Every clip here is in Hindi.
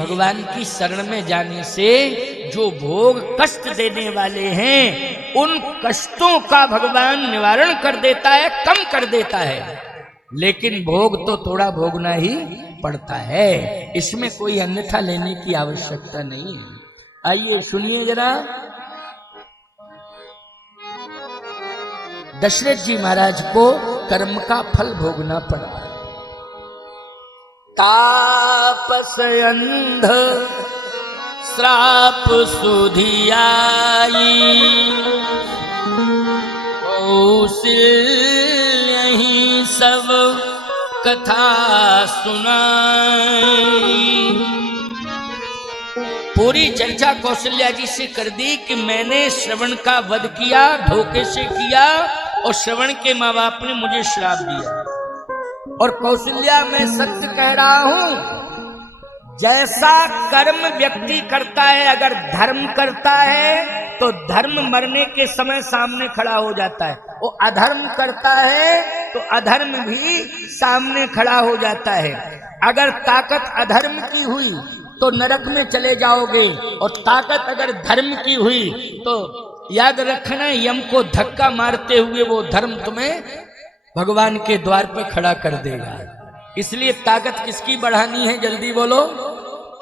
भगवान की शरण में जाने से जो भोग कष्ट देने वाले हैं उन कष्टों का भगवान निवारण कर देता है, कम कर देता है। लेकिन भोग तो थोड़ा भोगना ही पड़ता है, इसमें कोई अन्यथा लेने की आवश्यकता नहीं है। आइए सुनिए जरा, दशरथ जी महाराज को कर्म का फल भोगना पड़ा। तापस अंध श्राप सुधियाई, कौशल्य ही सब कथा सुनाई। पूरी चर्चा कौशल्या जी से कर दी कि मैंने श्रवण का वध किया, धोखे से किया, और श्रवण के माँ बाप ने मुझे श्राप दिया। और कौशल्या मैं सत्य कह रहा हूं, जैसा कर्म व्यक्ति करता है, अगर धर्म करता है तो धर्म मरने के समय सामने खड़ा हो जाता है, वो अधर्म करता है तो अधर्म भी सामने खड़ा हो जाता है। अगर ताकत अधर्म की हुई तो नरक में चले जाओगे, और ताकत अगर धर्म की हुई तो याद रखना, यम को धक्का मारते हुए वो धर्म तुम्हें भगवान के द्वार पे खड़ा कर देगा। इसलिए ताकत किसकी बढ़ानी है, जल्दी बोलो।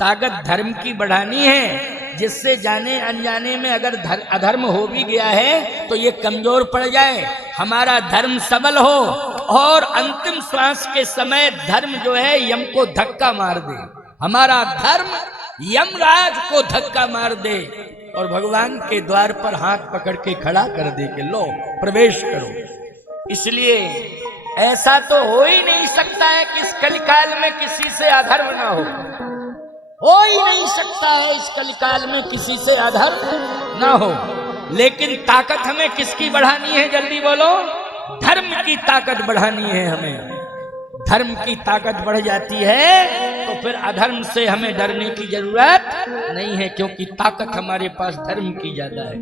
ताकत धर्म की बढ़ानी है, जिससे जाने अनजाने में अगर अधर्म हो भी गया है तो ये कमजोर पड़ जाए, हमारा धर्म सबल हो, और अंतिम श्वास के समय धर्म जो है यम को धक्का मार दे, हमारा धर्म यमराज को धक्का मार दे और भगवान के द्वार पर हाथ पकड़ के खड़ा कर दे के लो प्रवेश करो। इसलिए ऐसा तो हो ही नहीं सकता है कि इस कलिकाल में किसी से अधर्म ना हो ही नहीं सकता है इस कलिकाल में किसी से अधर्म ना हो। लेकिन ताकत हमें किसकी बढ़ानी है, जल्दी बोलो। धर्म की ताकत बढ़ानी है हमें। धर्म की ताकत बढ़ जाती है तो फिर अधर्म से हमें डरने की जरूरत नहीं है, क्योंकि ताकत हमारे पास धर्म की ज्यादा है।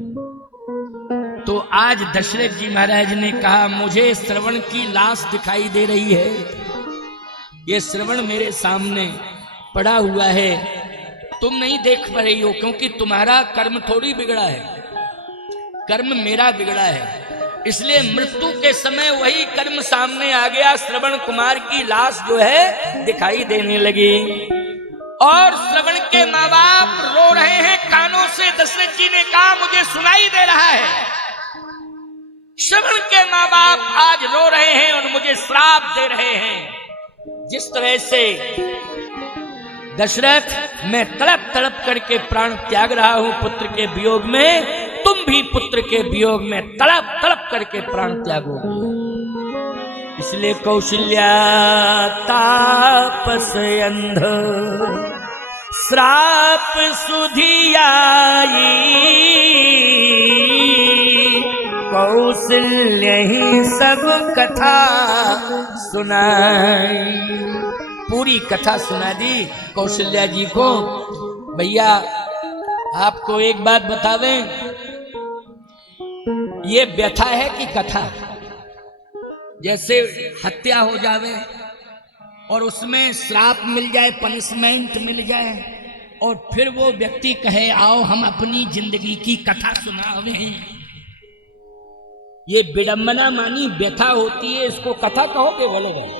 तो आज दशरथ जी महाराज ने कहा, मुझे श्रवण की लाश दिखाई दे रही है, ये श्रवण मेरे सामने पड़ा हुआ है, तुम नहीं देख पा रही हो, क्योंकि तुम्हारा कर्म थोड़ी बिगड़ा है, कर्म मेरा बिगड़ा है। इसलिए मृत्यु के समय वही कर्म सामने आ गया। श्रवण कुमार की लाश जो है दिखाई देने लगी, और श्रवण के माँ बाप रो रहे हैं कानों से। दशरथ जी ने कहा, मुझे सुनाई दे रहा है। श्रवण के माँ बाप आज रो रहे हैं और मुझे श्राप दे रहे हैं। जिस तरह से दशरथ, मैं तड़प तड़प करके प्राण त्याग रहा हूं पुत्र के वियोग में, तुम भी पुत्र के वियोग में तड़प तड़प करके प्राण त्यागोगे। इसलिए कौशल्या तापस अंध श्राप सुधियाई, कौशल्य ही सब कथा सुनाई। पूरी कथा सुना दी कौशल्या जी को। भैया आपको एक बात बतावें, ये व्यथा है कि कथा? जैसे हत्या हो जावे और उसमें श्राप मिल जाए, पनिशमेंट मिल जाए, और फिर वो व्यक्ति कहे आओ हम अपनी जिंदगी की कथा सुनावे, ये विडंबना मानी व्यथा होती है। इसको कथा कहोगे? बोलो भाई,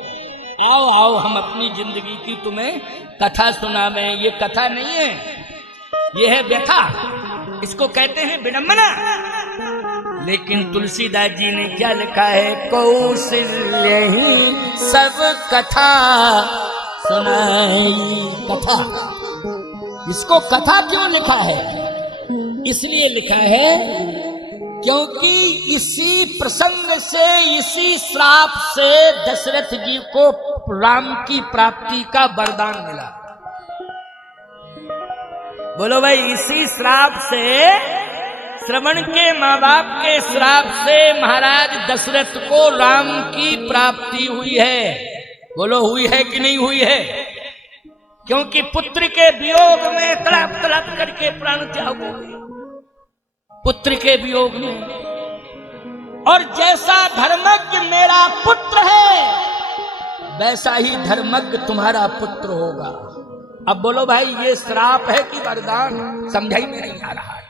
आओ आओ हम अपनी जिंदगी की तुम्हें कथा सुनावे। ये कथा नहीं है, ये है व्यथा, इसको कहते हैं विडंबना। लेकिन तुलसीदास जी ने क्या लिखा है, कौशल्य ही सब कथा सुनाई। कथा, इसको कथा क्यों लिखा है? इसलिए लिखा है क्योंकि इसी प्रसंग से, इसी श्राप से दशरथ जी को राम की प्राप्ति का वरदान मिला। बोलो भाई, इसी श्राप से, श्रवण के माँ बाप के श्राप से महाराज दशरथ को राम की प्राप्ति हुई है। बोलो, हुई है कि नहीं हुई है? क्योंकि पुत्र के वियोग में तड़प तड़प करके प्राण त्याग हो गए, पुत्र के वियोग में। और जैसा धर्मज्ञ मेरा पुत्र है, वैसा ही धर्मज्ञ तुम्हारा पुत्र होगा। अब बोलो भाई, ये श्राप है कि वरदान? समझाई में नहीं आ रहा है।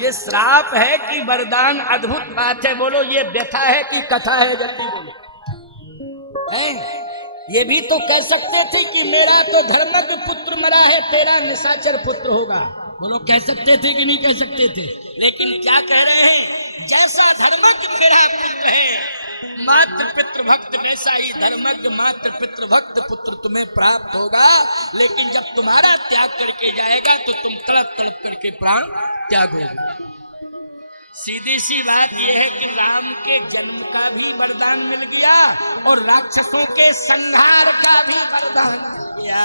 ये श्राप है कि वरदान? अद्भुत बात है। बोलो, ये व्यथा है कि कथा है? जल्दी बोलो। ये भी तो कह सकते थे कि मेरा तो धर्मज्ञ पुत्र मरा है, तेरा निशाचर पुत्र होगा। बोलो, कह सकते थे कि नहीं कह सकते थे? लेकिन क्या कह रहे हैं? जैसा धर्मज्ञ मेरा पुत्र है मात्र पितृभक्त, वैसा ही धर्मज्ञ मात्र पितृभक्त पुत्र तुम्हें प्राप्त होगा। लेकिन जब तुम्हारा त्याग करके जाएगा तो तुम तड़प तड़प करके प्राण त्यागोगे। सीधी सी बात यह है कि राम के जन्म का भी वरदान मिल गया और राक्षसों के संहार का भी वरदान मिल गया।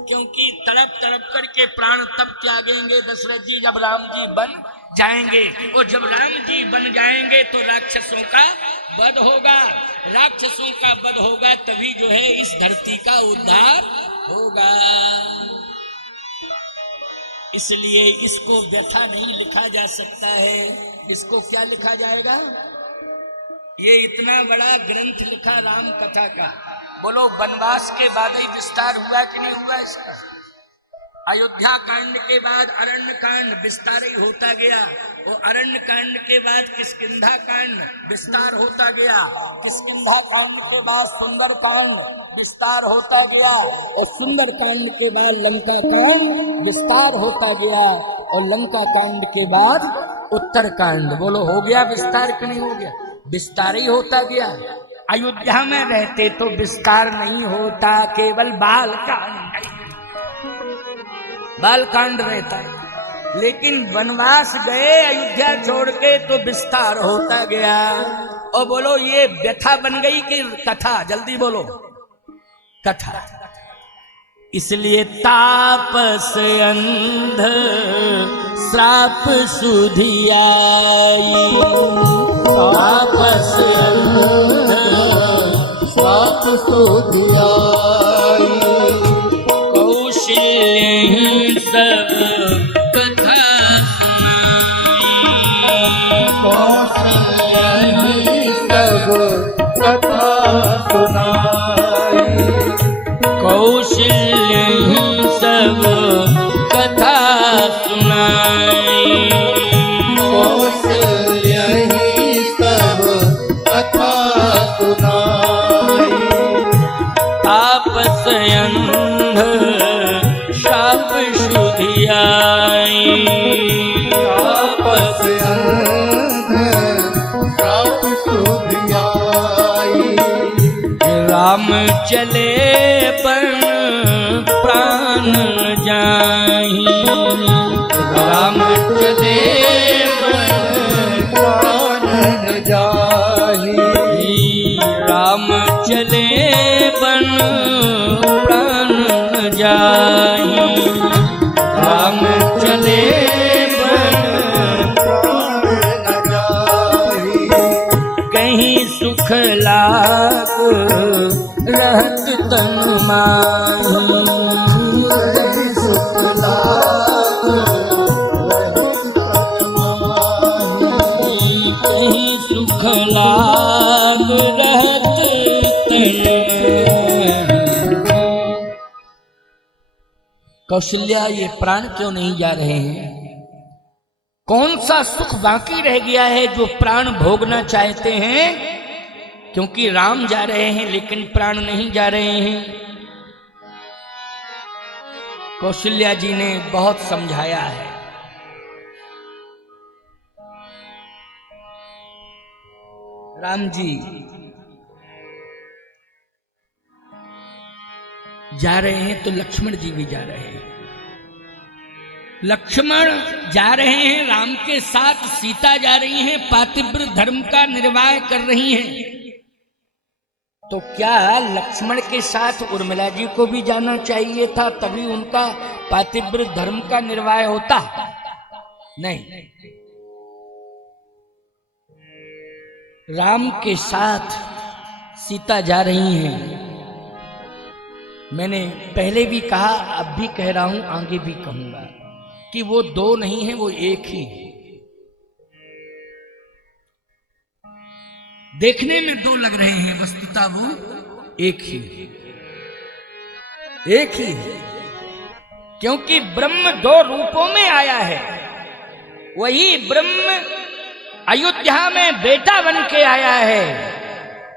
क्योंकि तड़प तड़प करके प्राण तब त्यागेंगे दशरथ जी जब राम जी बन जाएंगे, और जब राम जी बन जाएंगे तो राक्षसों का वध होगा। राक्षसों का वध होगा तभी जो है इस धरती का उद्धार होगा। इसलिए इसको व्यथा नहीं लिखा जा सकता है। इसको क्या लिखा जाएगा? ये इतना बड़ा ग्रंथ लिखा राम कथा का। बोलो, वनवास के बाद ही विस्तार हुआ कि नहीं हुआ इसका? अयोध्या कांड के बाद अरण्य कांड विस्तार ही होता गया, वो अरण्य कांड के बाद किष्किंधा कांड विस्तार होता गया, किष्किंधा कांड के बाद सुंदर कांड विस्तार होता गया, और सुंदर कांड के बाद लंका कांड विस्तार होता गया, और लंका कांड के बाद उत्तर कांड। बोलो, हो गया विस्तार कि नहीं हो गया? विस्तार ही होता गया। अयोध्या में रहते तो विस्तार नहीं होता, केवल बाल कांड रहता है। लेकिन वनवास गए अयोध्या छोड़ के तो विस्तार होता गया। और बोलो, ये व्यथा बन गई कि कथा? जल्दी बोलो, कथा। इसलिए तापस अंध श्राप सुधियाई, तापस अंध श्राप सुधियाई, कौशल्य सब कथा सुनाई, कौशल्य सब कथा सुनाई, कौशल्य सब कथा सुनाई, कौशल्य सब कथा सुनाई, तापस अंध शाप शुधियाई, तापस अंध शाप शुधियाई, राम चले पण प्राण जाहि, राम चले पण प्राण जाहि, राम चले पण प्राण जाहि, राम चले पण प्राण जाहि, कहीं सुख लाग रहत तन माही, कहीं सुख लाग रहत तन माही, कहीं सुख लाग रहत तन। कौशल्या, ये प्राण क्यों नहीं जा रहे हैं? कौन सा सुख बाकी रह गया है जो प्राण भोगना चाहते हैं? क्योंकि राम जा रहे हैं लेकिन प्राण नहीं जा रहे हैं। कौशल्या जी ने बहुत समझाया है। राम जी जा रहे हैं तो लक्ष्मण जी भी जा रहे हैं। लक्ष्मण जा रहे हैं राम के साथ, सीता जा रही हैं, पातिव्र धर्म का निर्वाह कर रही हैं। तो क्या लक्ष्मण के साथ उर्मिला जी को भी जाना चाहिए था? तभी उनका पातिव्र धर्म का निर्वाह होता। नहीं, राम के साथ सीता जा रही हैं। मैंने पहले भी कहा, अब भी कह रहा हूं, आगे भी कहूंगा कि वो दो नहीं है, वो एक ही है। देखने में दो लग रहे हैं, वस्तुतः वो एक ही है। एक ही है, क्योंकि ब्रह्म दो रूपों में आया है। वही ब्रह्म अयोध्या में बेटा बन के आया है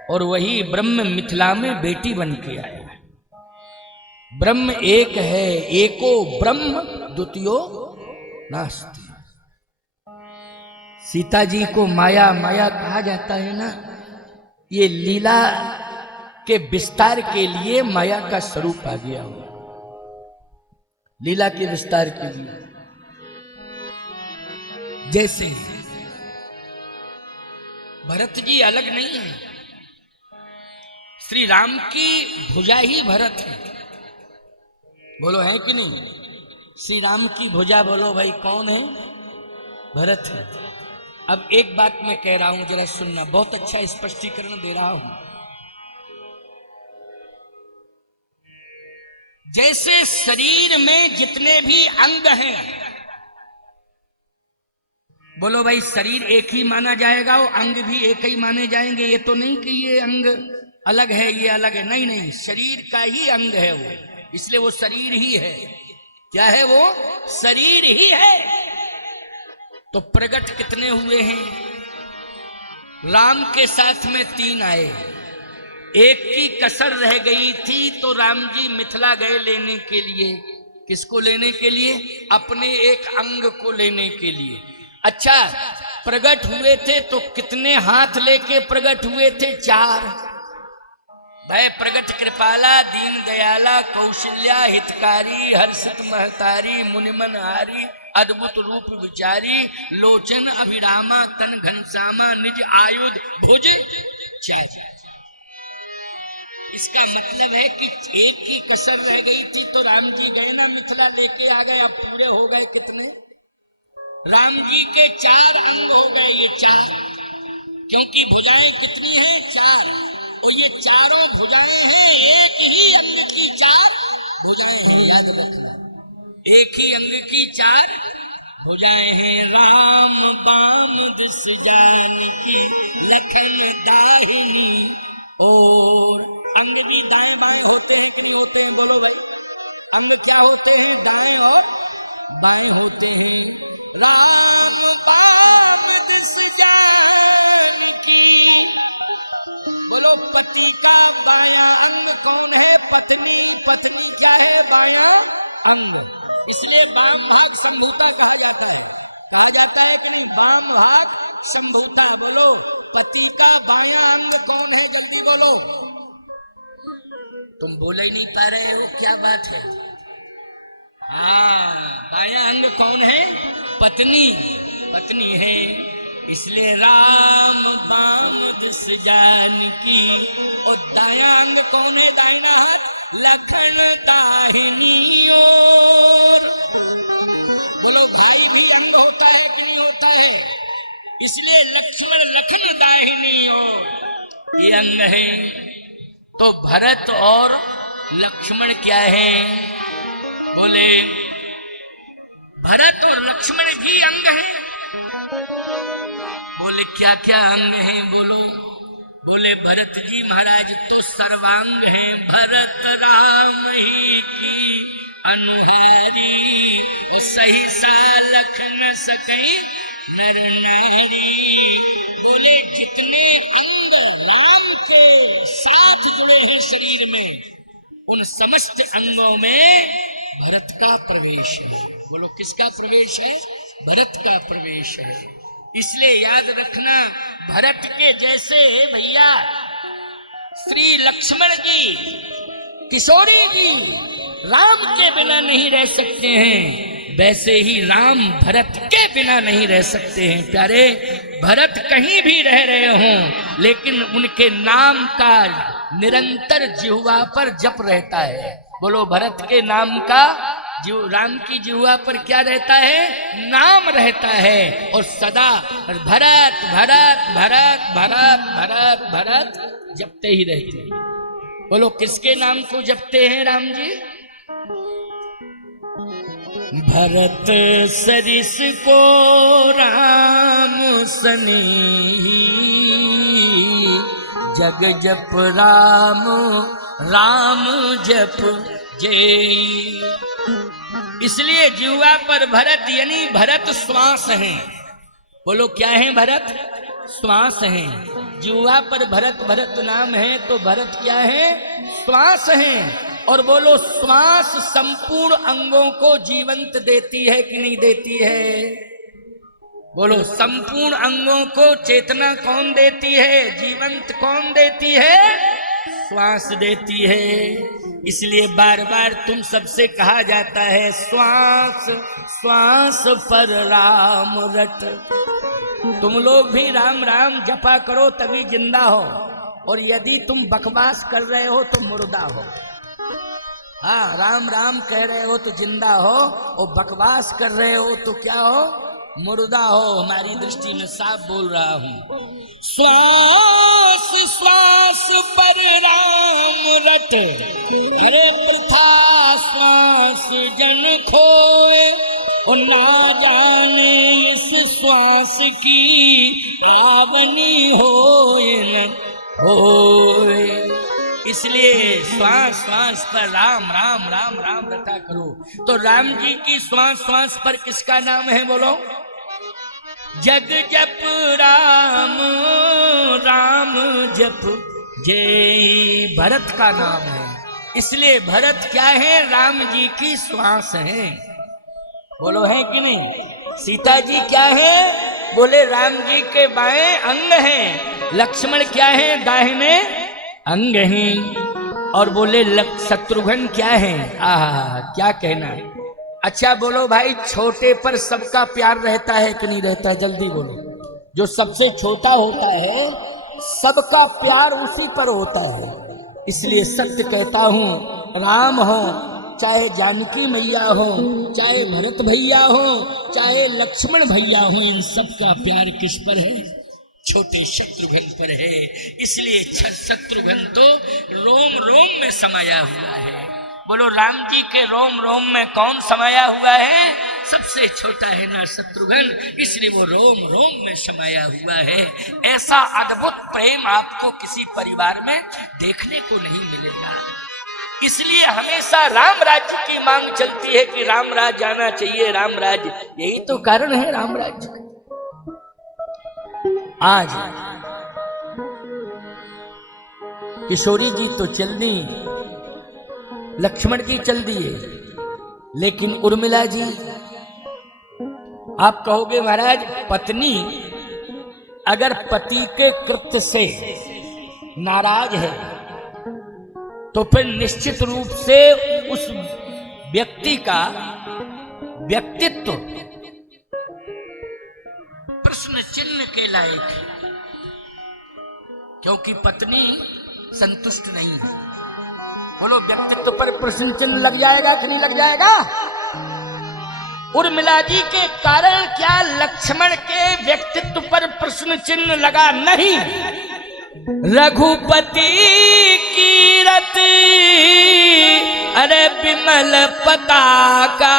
और वही ब्रह्म मिथिला में बेटी बन के आया है। ब्रह्म एक है, एको ब्रह्म द्वितीयो नास्ति। सीता जी को माया माया कहा जाता है ना, ये लीला के विस्तार के लिए माया का स्वरूप आ गया हुआ, लीला के विस्तार के लिए। जैसे भरत जी अलग नहीं है, श्री राम की भुजा ही भरत है। बोलो है कि नहीं? श्री राम की भुजा बोलो भाई कौन है? भरत है। अब एक बात मैं कह रहा हूं, जरा सुनना, बहुत अच्छा स्पष्टीकरण दे रहा हूं। जैसे शरीर में जितने भी अंग हैं, बोलो भाई शरीर एक ही माना जाएगा, वो अंग भी एक ही माने जाएंगे। ये तो नहीं कि ये अंग अलग है ये अलग है, नहीं नहीं, शरीर का ही अंग है वो, इसलिए वो शरीर ही है। क्या है वो? शरीर ही है। तो प्रगट कितने हुए हैं? राम के साथ में 3 आए, एक की कसर रह गई थी तो राम जी मिथिला गए लेने के लिए। किसको लेने के लिए? अपने एक अंग को लेने के लिए। अच्छा, प्रगट हुए थे तो कितने हाथ लेके प्रगट हुए थे? 4। भय प्रगट कृपाला दीन दयाला कौशल्या हितकारी हर्षित महतारी मुनिमन हारी अद्भुत रूप विचारी लोचन अभिरामा तन घनश्यामा निज आयुध भुज 4। इसका मतलब है कि एक की कसर रह गई थी तो राम जी गए ना मिथिला लेके आ गए। अब पूरे हो गए कितने? राम जी के 4 अंग हो गए, ये 4, क्योंकि भुजाएं कितनी हैं? 4। और ये चारों भुजाएं हैं, एक ही अंग की 4 भुजाएं हैं, याद रखना। एक ही अंग की 4 भुजाएं हैं। राम बाम दिस जानकी लखन दाहिनी और अंग भी दाएं बाएं होते हैं कि नहीं होते हैं? बोलो भाई, अंग क्या होते हैं? दाएं और बाएं होते हैं। राम बाम दिस जानकी, बोलो पति का बायां अंग कौन है? पत्नी। पत्नी क्या है? बायां अंग। इसलिए वाम भाग संभूता कहा जाता है। कहा जाता है कि नहीं? वाम भाग संभूता। बोलो पति का बायां अंग कौन है? जल्दी बोलो। तुम बोले ही नहीं पा रहे हो, क्या बात है? हाँ, बायां अंग कौन है? पत्नी। पत्नी है। इसलिए राम बाम दिस जानकी। और दायां अंग कौन है? दाहिना हाथ लखन दाहिनी ओर। बोलो भाई भी अंग होता है कि नहीं होता है? इसलिए लक्ष्मण लखन दाहिनी ओर ये अंग है। तो भरत और लक्ष्मण क्या है? बोले भरत और लक्ष्मण भी अंग हैं। बोले क्या क्या अंग हैं? बोलो। बोले भरत जी महाराज तो सर्वांग हैं। भरत राम ही की अनुहारी और सही सा लख न सकई नर नारी। बोले जितने अंग राम के साथ जुड़े हैं शरीर में, उन समस्त अंगों में भरत का प्रवेश है। बोलो किसका प्रवेश है? भरत का प्रवेश है। इसलिए याद रखना, भरत के जैसे भैया श्री लक्ष्मण जी किशोरी जी राम के बिना नहीं रह सकते हैं, वैसे ही राम भरत के बिना नहीं रह सकते हैं। प्यारे, भरत कहीं भी रह रहे हों लेकिन उनके नाम का निरंतर जिह्वा पर जप रहता है। बोलो भरत के नाम का राम की जिह्वा पर क्या रहता है? नाम रहता है। और सदा भरत भरत भरत भरत भरत भरत जपते ही रहते हैं। बोलो किसके नाम को जपते हैं राम जी? भरत सरिस को राम सनेही जग जप राम राम जप जय। इसलिए जिह्वा पर भरत यानी भरत श्वास है। बोलो क्या है भरत? श्वास है। जिह्वा पर भरत, भरत नाम है तो भरत क्या है? श्वास है। और बोलो श्वास संपूर्ण अंगों को जीवंत देती है कि नहीं देती है? बोलो संपूर्ण अंगों को चेतना कौन देती है? जीवंत कौन देती है? श्वास देती है। इसलिए बार बार तुम सबसे कहा जाता है श्वास श्वास पर राम रट। तुम लोग भी राम राम जपा करो तभी जिंदा हो, और यदि तुम बकवास कर रहे हो तो मुर्दा हो। हाँ, राम राम कह रहे हो तो जिंदा हो, और बकवास कर रहे हो तो क्या हो? मुर्दा हो। हमारी दृष्टि में साफ बोल रहा हूं। श्वास श्वास पर राम रट, करे प्रथा श्वास जन खोए, और ना जाने इस श्वास की रावनी होए न होए। इसलिए श्वास श्वास पर राम राम राम राम रटा करो। तो राम जी की श्वास श्वास पर किसका नाम है? बोलो। जग जप राम राम जप जय, भरत का नाम है। इसलिए भरत क्या है? राम जी की श्वास है। बोलो है कि नहीं? सीता जी क्या है? बोले राम जी के बाएं अंग हैं। लक्ष्मण क्या है? दाहिने अंग हैं। और बोले शत्रुघ्न क्या है? आहा, क्या कहना है। अच्छा बोलो भाई, छोटे पर सबका प्यार रहता है कि नहीं रहता है? जल्दी बोलो। जो सबसे छोटा होता है सबका प्यार उसी पर होता है। इसलिए सत्य कहता हूं, राम हो चाहे जानकी मैया हो, चाहे भरत भैया हो, चाहे लक्ष्मण भैया हो, इन सबका प्यार किस पर है? छोटे शत्रुघ्न पर है। इसलिए शत्रुघ्न तो रोम रोम में समाया हुआ है। बोलो राम जी के रोम रोम में कौन समाया हुआ है? सबसे छोटा है ना शत्रुघ्न, इसलिए वो रोम रोम में समाया हुआ है। ऐसा अद्भुत प्रेम आपको किसी परिवार में देखने को नहीं मिलेगा। इसलिए हमेशा राम राज्य की मांग चलती है कि राम राज्य आना चाहिए, राम राज्य। यही तो कारण है राम राज्य का। आज किशोरी जी तो चल दी, लक्ष्मण जी चल दिए, लेकिन उर्मिला जी, आप कहोगे महाराज पत्नी अगर पति के कृत्य से नाराज है तो फिर निश्चित रूप से उस व्यक्ति का व्यक्तित्व प्रश्न चिन्ह के लायक है, क्योंकि पत्नी संतुष्ट नहीं है। बोलो व्यक्तित्व पर प्रश्न चिन्ह लग जाएगा कि नहीं लग जाएगा? उर्मिला जी के कारण क्या लक्ष्मण के व्यक्तित्व पर प्रश्न चिन्ह लगा? नहीं। रघुपति कीरत अरे विमल पताका,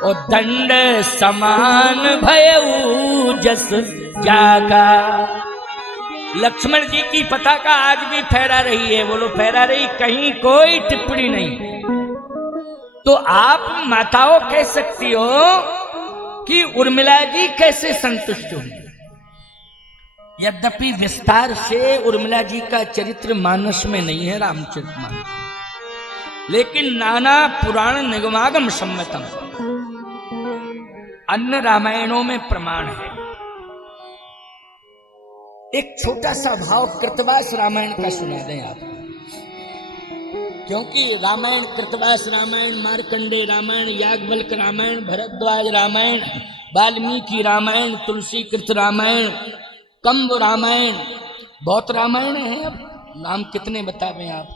और दंड समान भयऊ जस जागा। लक्ष्मण जी की पताका आज भी फहरा रही है। बोलो फहरा रही, कहीं कोई टिप्पणी नहीं। तो आप माताओं कह सकती हो कि उर्मिला जी कैसे संतुष्ट होंगी। यद्यपि विस्तार से उर्मिला जी का चरित्र मानस में नहीं है, रामचरितमानस, लेकिन नाना पुराण निगमागम सम्मतम अन्य रामायणों में प्रमाण है। एक छोटा सा भाव कृतवास रामायण का सुना दें आप, क्योंकि रामायण कृतवास रामायण, मार्कंडेय रामायण, याज्ञवल्क्य रामायण, भरद्वाज रामायण, वाल्मीकि रामायण, तुलसीकृत रामायण, कंब रामायण, बहुत रामायण है। अब नाम कितने बतावें आप।